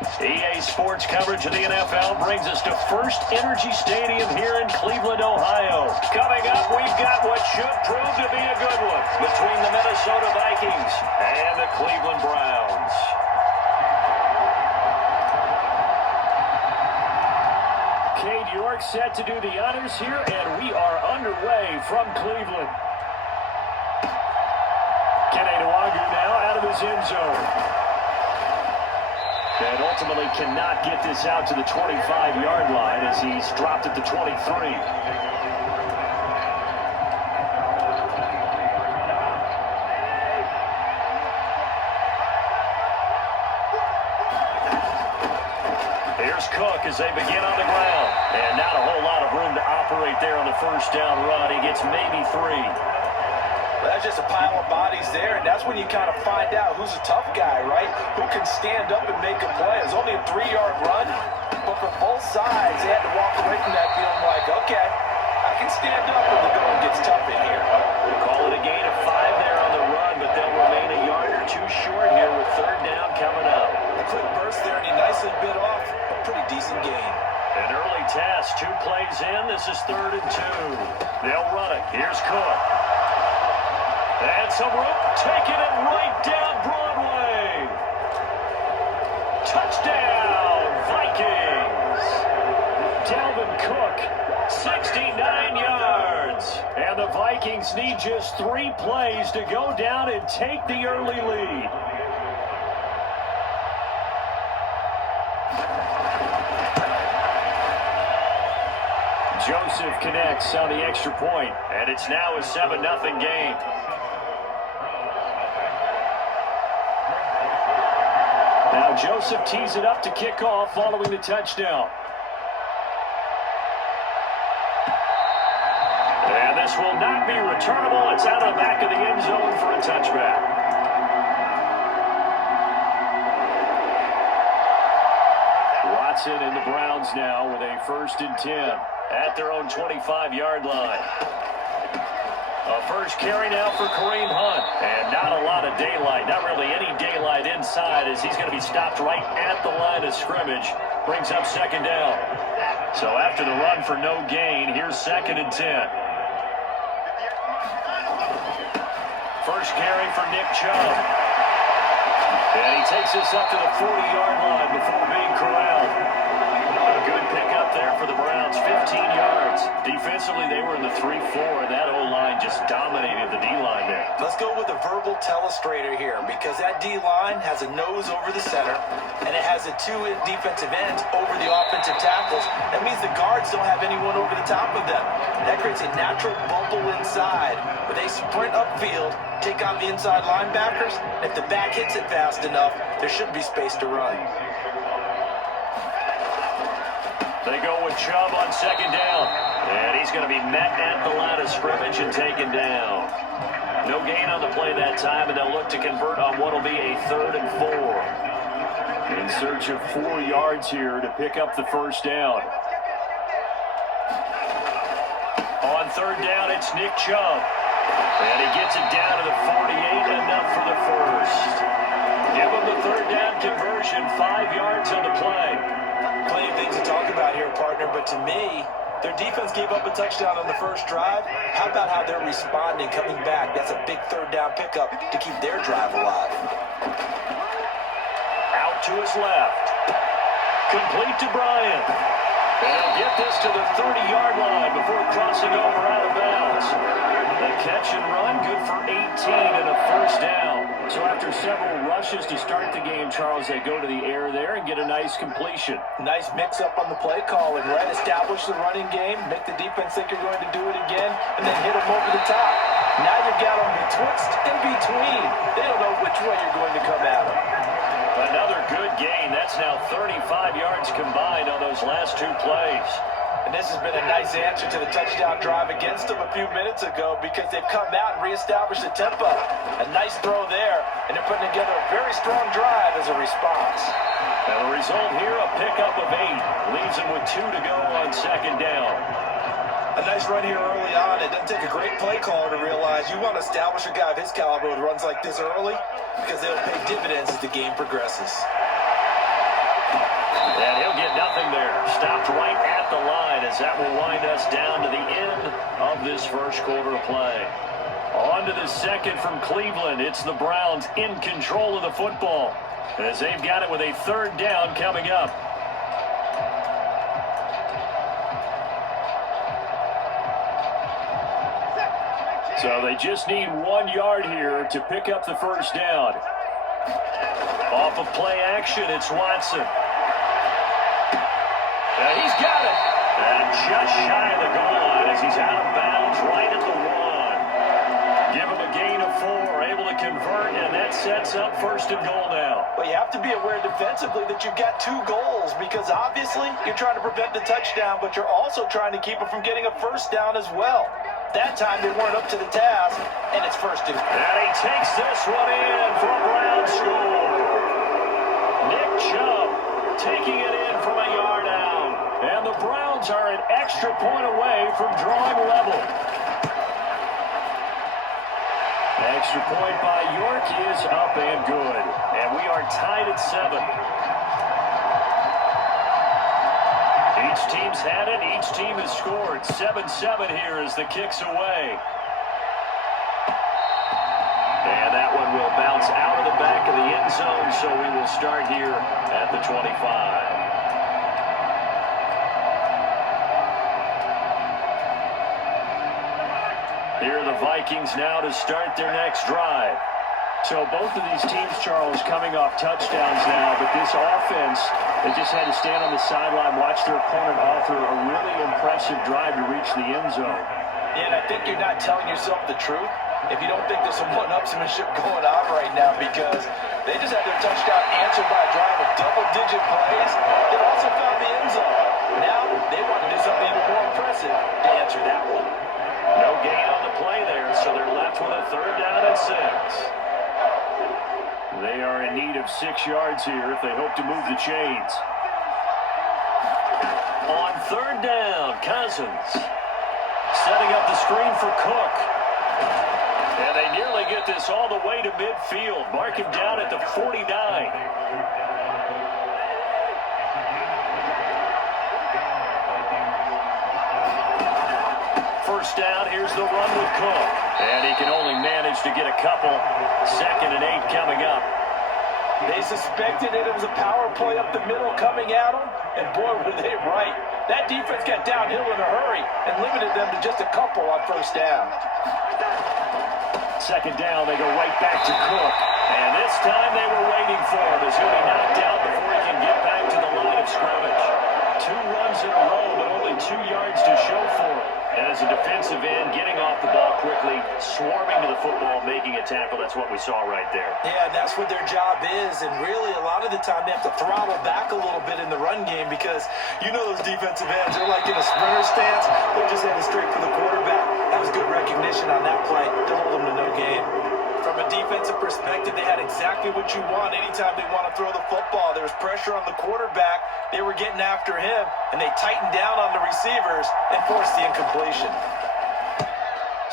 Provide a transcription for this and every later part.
EA Sports coverage of the NFL brings us to First Energy Stadium here in Cleveland, Ohio. Coming up, we've got what should prove to be a good one between the Minnesota Vikings and the Cleveland Browns. Cade York set to do the honors here, and we are underway from Cleveland. Kenny Nwagu now out of his end zone. And ultimately cannot get this out to the 25-yard line as he's dropped at the 23. Here's Cook as they begin on the ground. And not a whole lot of room to operate there on the first down run. He gets maybe 3. That's just a pile of bodies there, and that's when you kind of find out who's a tough guy, right? Who can stand up and make a play. It's only a 3-yard run, but for both sides, they had to walk away from that feeling like, okay, I can stand up when the going gets tough in here. We'll call it a gain of 5 there on the run, but they'll remain a yard or two short here with third down coming up. A quick burst there, and he nicely bit off a pretty decent gain. An early test, 2 plays in. This is 3rd and 2. They'll run it. Here's Cook. And some room, taking it right down Broadway. Touchdown, Vikings. Dalvin Cook, 69 yards. And the Vikings need just 3 plays to go down and take the early lead. Joseph connects on the extra point, and it's now a 7-0 game. Now Joseph tees it up to kick off following the touchdown. And this will not be returnable. It's out of the back of the end zone for a touchback. Watson and the Browns now with a 1st and 10 at their own 25-yard line. A first carry now for Kareem Hunt. And not a lot of daylight, not really any daylight inside as he's going to be stopped right at the line of scrimmage. Brings up 2nd down. So after the run for no gain, here's 2nd and 10. First carry for Nick Chubb. And he takes this up to the 40-yard line before being corralled. A good pickup there for the Browns, 15 yards. Defensively, they were in the 3-4. That O-line just dominated the D-line there. Let's go with a verbal telestrator here because that D-line has a nose over the center and it has a 2 defensive ends over the offensive tackles. That means the guards don't have anyone over the top of them. That creates a natural bubble inside where they sprint upfield, take on the inside linebackers. If the back hits it fast enough, there should be space to run. They go with Chubb on 2nd down. And he's going to be met at the line of scrimmage and taken down. No gain on the play that time, and they'll look to convert on what will be a 3rd and 4. In search of 4 yards here to pick up the first down. On 3rd down, it's Nick Chubb. And he gets it down to the 48, enough for the first. Give him the 3rd down conversion, 5 yards on the play. Plenty of things to talk about here, partner, but to me, their defense gave up a touchdown on the first drive. How about how they're responding, coming back? That's a big 3rd down pickup to keep their drive alive. Out to his left. Complete to Bryant. And he'll get this to the 30-yard line before crossing over out of bounds. The catch and run, good for 18 and a first down. So after several rushes to start the game, Charles, they go to the air there and get a nice completion. Nice mix-up on the play calling, right? Establish the running game, make the defense think you're going to do it again, and then hit them over the top. Now you've got them betwixt in between. They don't know which way you're going to come at them. Another good gain. That's now 35 yards combined on those last 2 plays. And this has been a nice answer to the touchdown drive against them a few minutes ago because they've come out and reestablished the tempo. A nice throw there, and they're putting together a very strong drive as a response. And the result here, a pickup of 8. Leaves them with 2 to go on 2nd down. A nice run here early on. It doesn't take a great play caller to realize you want to establish a guy of his caliber with runs like this early because they'll pay dividends as the game progresses. nothing there. Stopped right at the line as that will wind us down to the end of this first quarter of play. On to the second from Cleveland. It's the Browns in control of the football as they've got it with a third down coming up. So they just need 1 yard here to pick up the first down. Off of play action, it's Watson. He's got it. And just shy of the goal line as he's out of bounds right at the 1. Give him a gain of 4, able to convert, and that sets up first and goal now. Well, you have to be aware defensively that you've got 2 goals because obviously you're trying to prevent the touchdown, but you're also trying to keep it from getting a first down as well. That time they weren't up to the task, and it's first and goal. And he takes this one in for a Brown score. Nick Chubb taking it in from a yard out. And the Browns are an extra point away from drawing level. Extra point by York is up and good. And we are tied at 7. Each team's had it. Each team has scored. 7-7 here as the kick's away. And that one will bounce out of the back of the end zone, so we will start here at the 25. Here are the Vikings now to start their next drive. So both of these teams, Charles, coming off touchdowns now, but this offense, they just had to stand on the sideline, watch their opponent author a really impressive drive to reach the end zone. Yeah, and I think you're not telling yourself the truth if you don't think there's some one-upsmanship going on right now because they just had their touchdown answered by a drive of double-digit plays. They also found the end zone. Now they want to do something even more impressive to answer that one. No gain on the play there, so they're left with a third down and 6. They are in need of 6 yards here if they hope to move the chains. On third down, Cousins setting up the screen for Cook. And they nearly get this all the way to midfield. Mark him down at the 49. First down, here's the run with Cook. And he can only manage to get a couple. 2nd and 8 coming up. They suspected it was a power play up the middle coming at them, and boy, were they right. That defense got downhill in a hurry and limited them to just a couple on first down. 2nd down, they go right back to Cook. And this time they were waiting for him as he'll be knocked out before he can get back to the line of scrimmage. 2 runs in a row, but only 2 yards to show for it. And as a defensive end, getting off the ball quickly, swarming to the football, making a tackle, that's what we saw right there. Yeah, that's what their job is, and really a lot of the time they have to throttle back a little bit in the run game because you know those defensive ends, they're like in a sprinter stance, they're just heading straight for the quarterback. That was good recognition on that play to hold them to no gain. From a defensive perspective, they had exactly what you want anytime they want to throw the football. There was pressure on the quarterback. They were getting after him, and they tightened down on the receivers and forced the incompletion.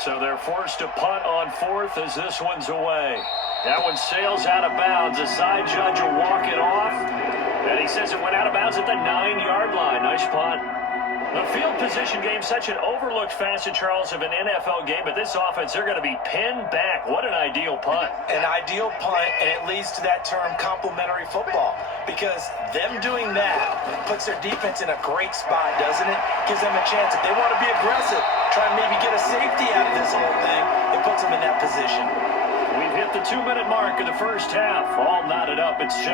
So they're forced to punt on 4th as this one's away. That one sails out of bounds. The side judge will walk it off, and he says it went out of bounds at the 9-yard line. Nice punt. The field position game, such an overlooked facet, Charles, of an NFL game, but this offense, they're going to be pinned back. What an ideal punt. An ideal punt, and it leads to that term complementary football, because them doing that puts their defense in a great spot, doesn't it? Gives them a chance. If they want to be aggressive, try and maybe get a safety out of this whole thing, it puts them in that position. We've hit the 2-minute mark of the first half. All knotted up at 7.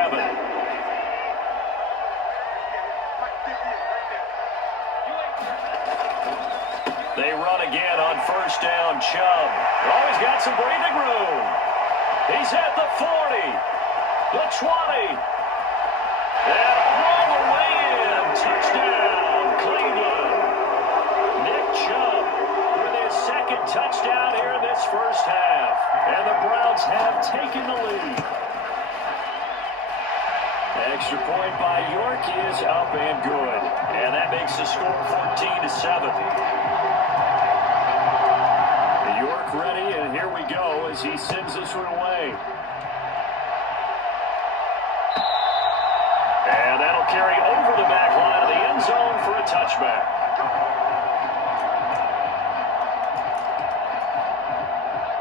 They run again on first down. Chubb. Oh, he's got some breathing room. He's at the 40, the 20, and all the way in. Touchdown, Cleveland. Nick Chubb with his 2nd touchdown here in this first half. And the Browns have taken the lead. Extra point by York is up and good. And that makes the score 14-7. York ready, and here we go as he sends this one away. And that'll carry over the back line touchback.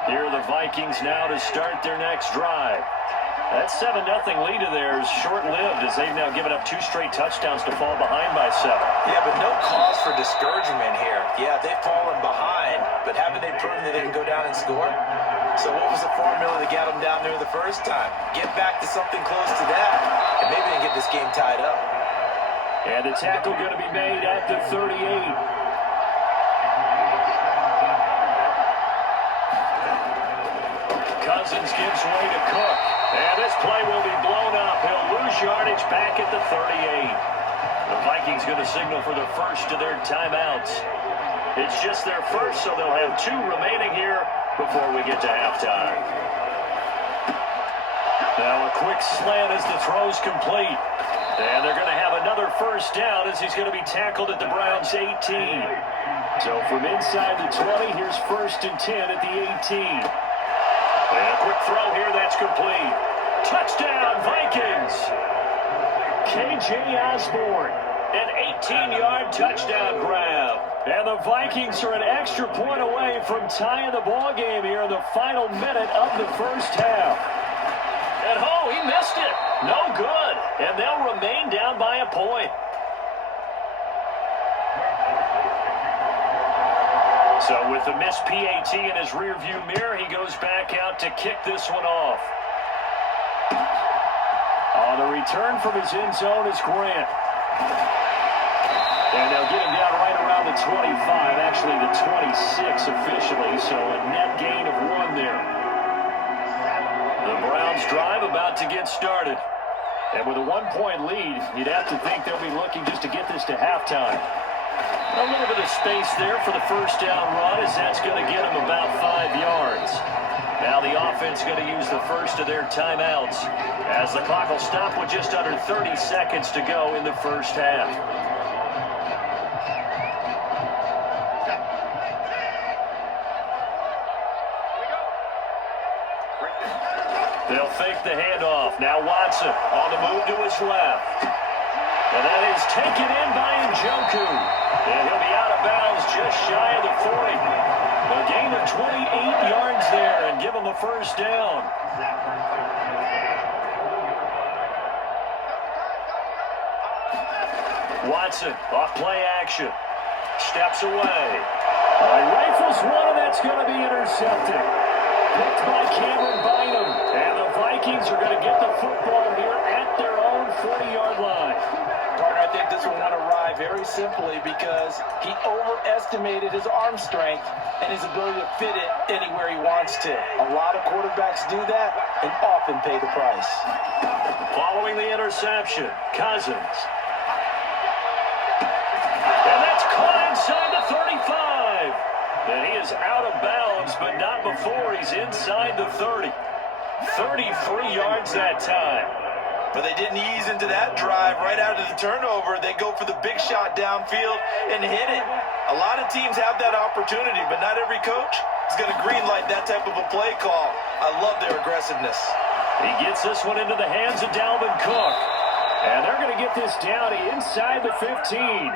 Here are the Vikings now to start their next drive. That 7-0 lead of theirs short-lived as they've now given up 2 straight touchdowns to fall behind by 7. Yeah, but no cause for discouragement here. Yeah, they've fallen behind, but haven't they proven that they can go down and score? So what was the formula to get them down there the first time? Get back to something close to that, and maybe they can get this game tied up. And the tackle going to be made at the 38. Cousins gives way to Cook. And this play will be blown up. He'll lose yardage back at the 38. The Vikings going to signal for the first of their timeouts. It's just their first, so they'll have 2 remaining here before we get to halftime. Now a quick slant as the throw's complete. And they're going to have another first down as he's going to be tackled at the Browns' 18. So from inside the 20, here's 1st and 10 at the 18. And a quick throw here, that's complete. Touchdown, Vikings! K.J. Osborne, an 18-yard touchdown grab. And the Vikings are an extra point away from tying the ball game here in the final minute of the first half. And he missed it. No good. And they'll remain down by a point. So with the missed PAT in his rearview mirror, he goes back out to kick this one off. On the return from his end zone is Grant. And they'll get him down right around the 25, actually the 26 officially, so a net gain of 1 there. The Browns drive about to get started. And with a 1-point lead, you'd have to think they'll be looking just to get this to halftime. A little bit of space there for the first down run as that's going to get them about 5 yards. Now the offense going to use the first of their timeouts as the clock will stop with just under 30 seconds to go in the first half. They'll fake the handoff. Now Watson on the move to his left. And that is taken in by Njoku. And he'll be out of bounds just shy of the 40. A gain of 28 yards there and give him a first down. Watson off play action. Steps away. Rifles one, and that's going to be intercepted. Picked by Cameron Bynum. And the Vikings are going to get the football here at their own 40-yard line. Partner, I think this one went awry very simply because he overestimated his arm strength and his ability to fit it anywhere he wants to. A lot of quarterbacks do that and often pay the price. Following the interception, Cousins. And that's caught inside the 35. And he is out of bounds, but not before he's inside the 30. 33 yards that time. But they didn't ease into that drive right out of the turnover. They go for the big shot downfield and hit it. A lot of teams have that opportunity, but not every coach is going to greenlight that type of a play call. I love their aggressiveness. He gets this one into the hands of Dalvin Cook. And they're going to get this down inside the 15.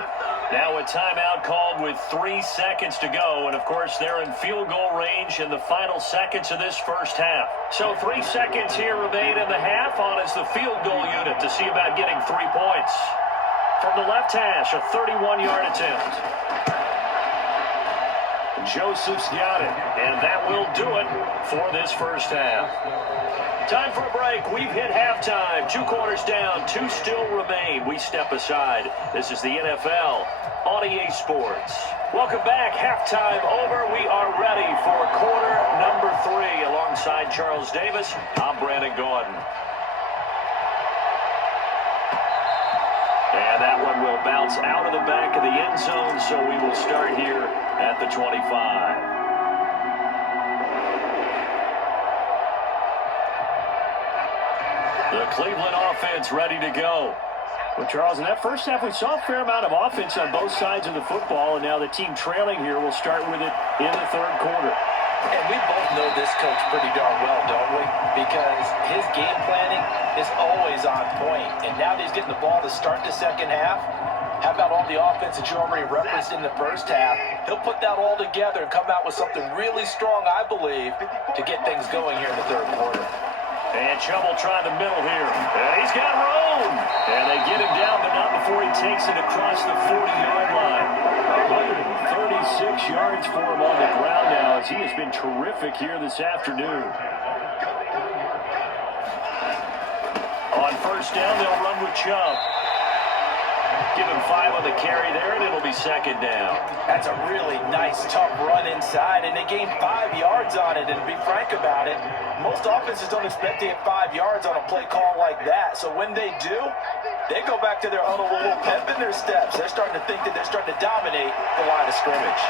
Now a timeout called with 3 seconds to go. And, of course, they're in field goal range in the final seconds of this first half. So 3 seconds here remain in the half on as the field goal unit to see about getting 3 points. From the left hash, a 31-yard attempt. Joseph's got it, and that will do it for this first half. Time for a break. We've hit halftime. 2 quarters down, 2 still remain. We step aside. This is the NFL on EA Sports. Welcome back. Halftime over. We are ready for quarter number 3. Alongside Charles Davis, I'm Brandon Gordon. And that one will bounce out of the back of the end zone, so we will start here at the 25. The Cleveland offense ready to go. Well, Charles, in that first half, we saw a fair amount of offense on both sides of the football, and now the team trailing here will start with it in the third quarter. And we both know this coach pretty darn well, don't we? Because his game planning is always on point. And now that he's getting the ball to start the second half, how about all the offense that you already referenced in the first half? He'll put that all together and come out with something really strong, I believe, to get things going here in the third quarter. And trouble trying the middle here. And he's got room. And they get him down, but not before he takes it across the 40-yard line. 136 yards for him on the ground now, as he has been terrific here this afternoon. On first down, they'll run with Chubb. Give him 5 on the carry there, and it'll be second down. That's a really nice, tough run inside, and they gained 5 yards on it. And to be frank about it, most offenses don't expect to get 5 yards on a play call like that. So when they do, they go back to their huddle with a little pep in their steps. They're starting to think that they're starting to dominate the line of scrimmage.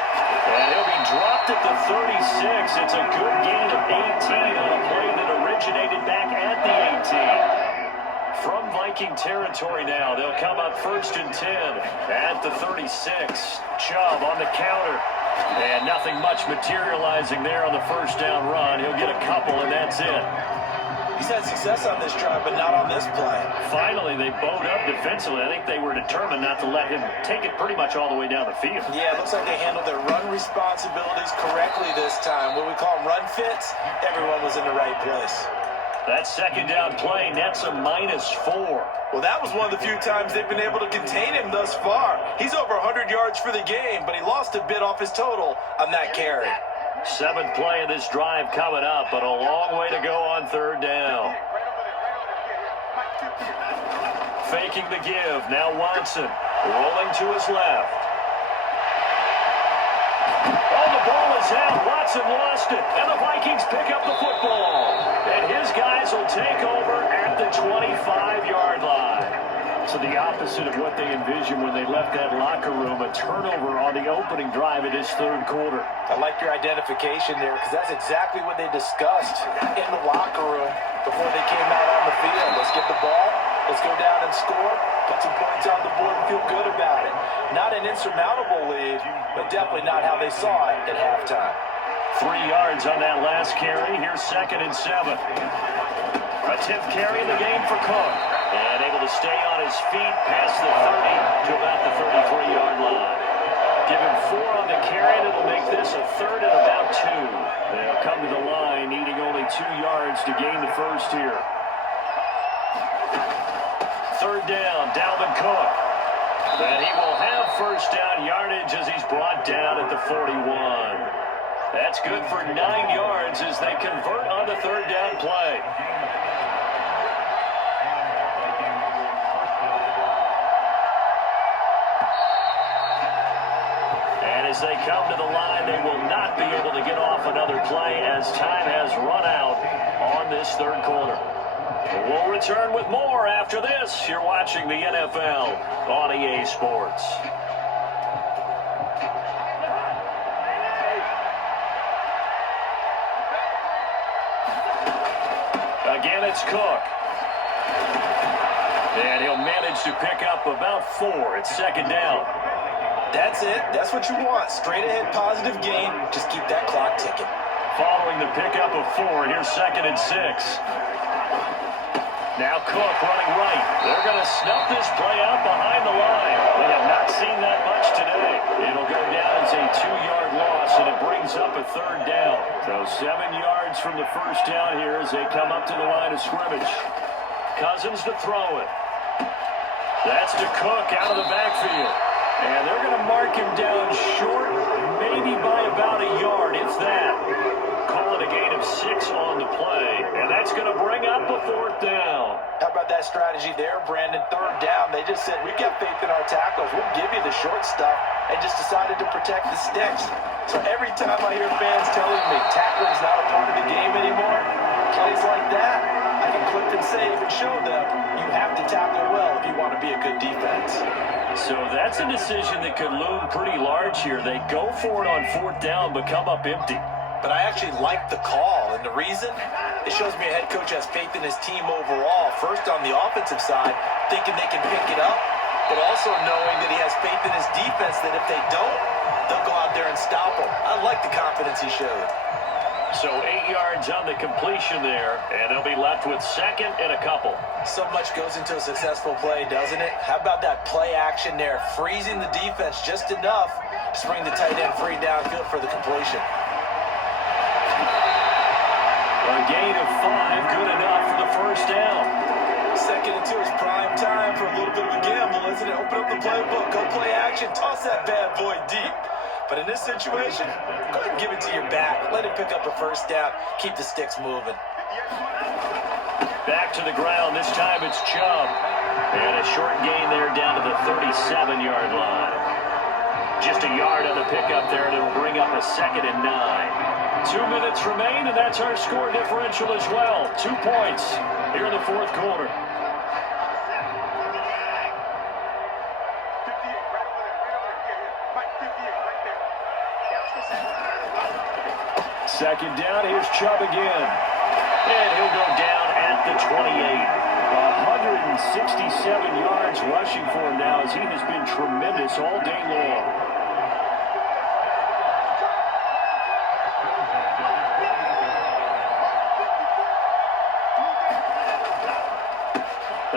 And he'll be dropped at the 36. It's a good gain of 18 on a play that originated back at the 18. From Viking territory now, they'll come up first and 10 at the 36. Chubb on the counter. And nothing much materializing there on the first down run. He'll get a couple, and that's it. He's had success on this drive, but not on this play. Finally, they bowed up defensively. I think they were determined not to let him take it pretty much all the way down the field. Yeah, it looks like they handled their run responsibilities correctly this time. What we call run fits, everyone was in the right place. That second down play nets a -4. Well, that was one of the few times they've been able to contain him thus far. He's over 100 yards for the game, but he lost a bit off his total on that carry. 7th play of this drive coming up, but a long way to go on third down. Faking the give. Now Watson rolling to his left. Oh, the ball is out. Watson lost it, and the Vikings pick up the football. And his guys will take over at the 25-yard line. So the opposite of what they envisioned when they left that locker room, a turnover on the opening drive of this third quarter. I like your identification there, because that's exactly what they discussed in the locker room before they came out on the field. Let's get the ball, let's go down and score, put some points on the board and feel good about it. Not an insurmountable lead, but definitely not how they saw it at halftime. 3 yards on that last carry. Here's 2nd and 7. A 10th carry in the game for Cook. And able to stay on his feet past the 30 to about the 33-yard line. Give him 4 on the carry, and it'll make this a 3rd and about 2. They'll come to the line, needing only 2 yards to gain the first here. 3rd down, Dalvin Cook. And he will have first down yardage as he's brought down at the 41. That's good for 9 yards as they convert on the 3rd down play. And as they come to the line, they will not be able to get off another play as time has run out on this third quarter. We'll return with more after this. You're watching the NFL on EA Sports. Again, it's Cook. And he'll manage to pick up about 4. It's 2nd down. That's it. That's what you want. Straight ahead positive gain. Just keep that clock ticking. Following the pickup of 4, here's 2nd and 6. Now Cook running right. They're going to snuff this play out behind the line. We have not seen that much today. It'll go down as a 2-yard loss, and it brings up a 3rd down. So 7 yards from the first down here as they come up to the line of scrimmage. Cousins to throw it. That's to Cook out of the backfield. And they're going to mark him down short, maybe by about a yard, if that. Call it a gain of 6 on the play, and that's going to bring up a 4th down. How about that strategy there, Brandon? 3rd down, they just said, we've got faith in our tackles. We'll give you the short stuff, and just decided to protect the sticks. So every time I hear fans telling me tackling's not a part of the game anymore, plays like that, I can click and save and show them you have to tackle well if you want to be a good defense. So that's a decision that could loom pretty large here. They go for it on 4th down, but come up empty. But I actually like the call, and the reason? It shows me a head coach has faith in his team overall. First on the offensive side, thinking they can pick it up, but also knowing that he has faith in his defense that if they don't, they'll go out there and stop them. I like the confidence he showed. So 8 yards on the completion there, and they'll be left with second and a couple. So much goes into a successful play, doesn't it? How about that play action there, freezing the defense just enough to bring the tight end free downfield for the completion. A gain of 5, good enough for the first down. 2nd and 2 is prime time for a little bit of a gamble, isn't it? Open up the playbook, go play action, toss that bad boy deep. But in this situation, go ahead and give it to your back. Let it pick up a first down. Keep the sticks moving. Back to the ground. This time it's Chubb. And a short gain there down to the 37-yard line. Just a yard on the pickup there, and it'll bring up a 2nd and 9. 2 minutes remain, and that's our score differential as well. 2 points here in the fourth quarter. Second down, here's Chubb again. And he'll go down at the 28. 167 yards rushing for him now, as he has been tremendous all day long.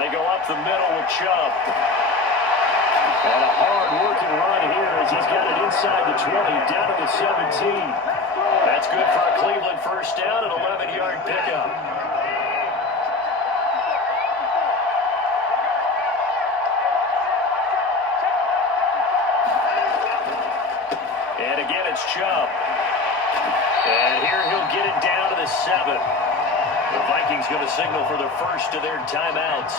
They go up the middle with Chubb. And a hard-working run here as he's got it inside the 20, down to the 17. That's good for a Cleveland first down, an 11-yard pickup. And again, it's Chubb. And here he'll get it down to the 7. The Vikings going to signal for the first of their timeouts.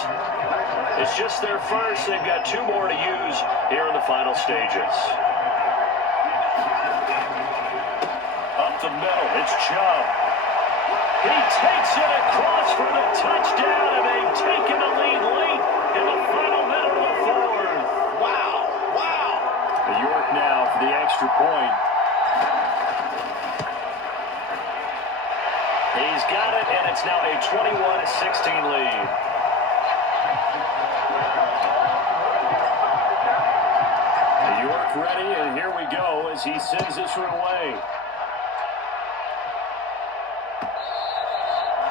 It's just their first. They've got 2 more to use here in the final stages. Up the middle, it's Chubb. He takes it across for the touchdown, and they've taken the lead late in the final minute of the fourth. Wow, wow. York now for the extra point. He's got it, and it's now a 21-16 lead. York ready, and here we go as he sends this one away.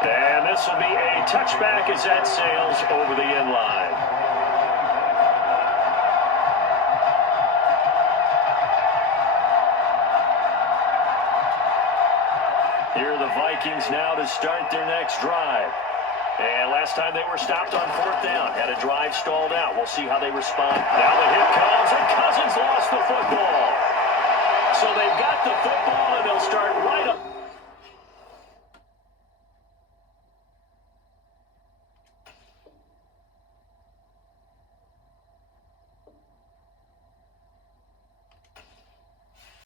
And this will be a touchback as that sails over the end line. Here are the Vikings now to start their next drive. And last time they were stopped on 4th down, had a drive stalled out. We'll see how they respond. Now the hit comes, and Cousins lost the football. So they've got the football, and they'll start right up.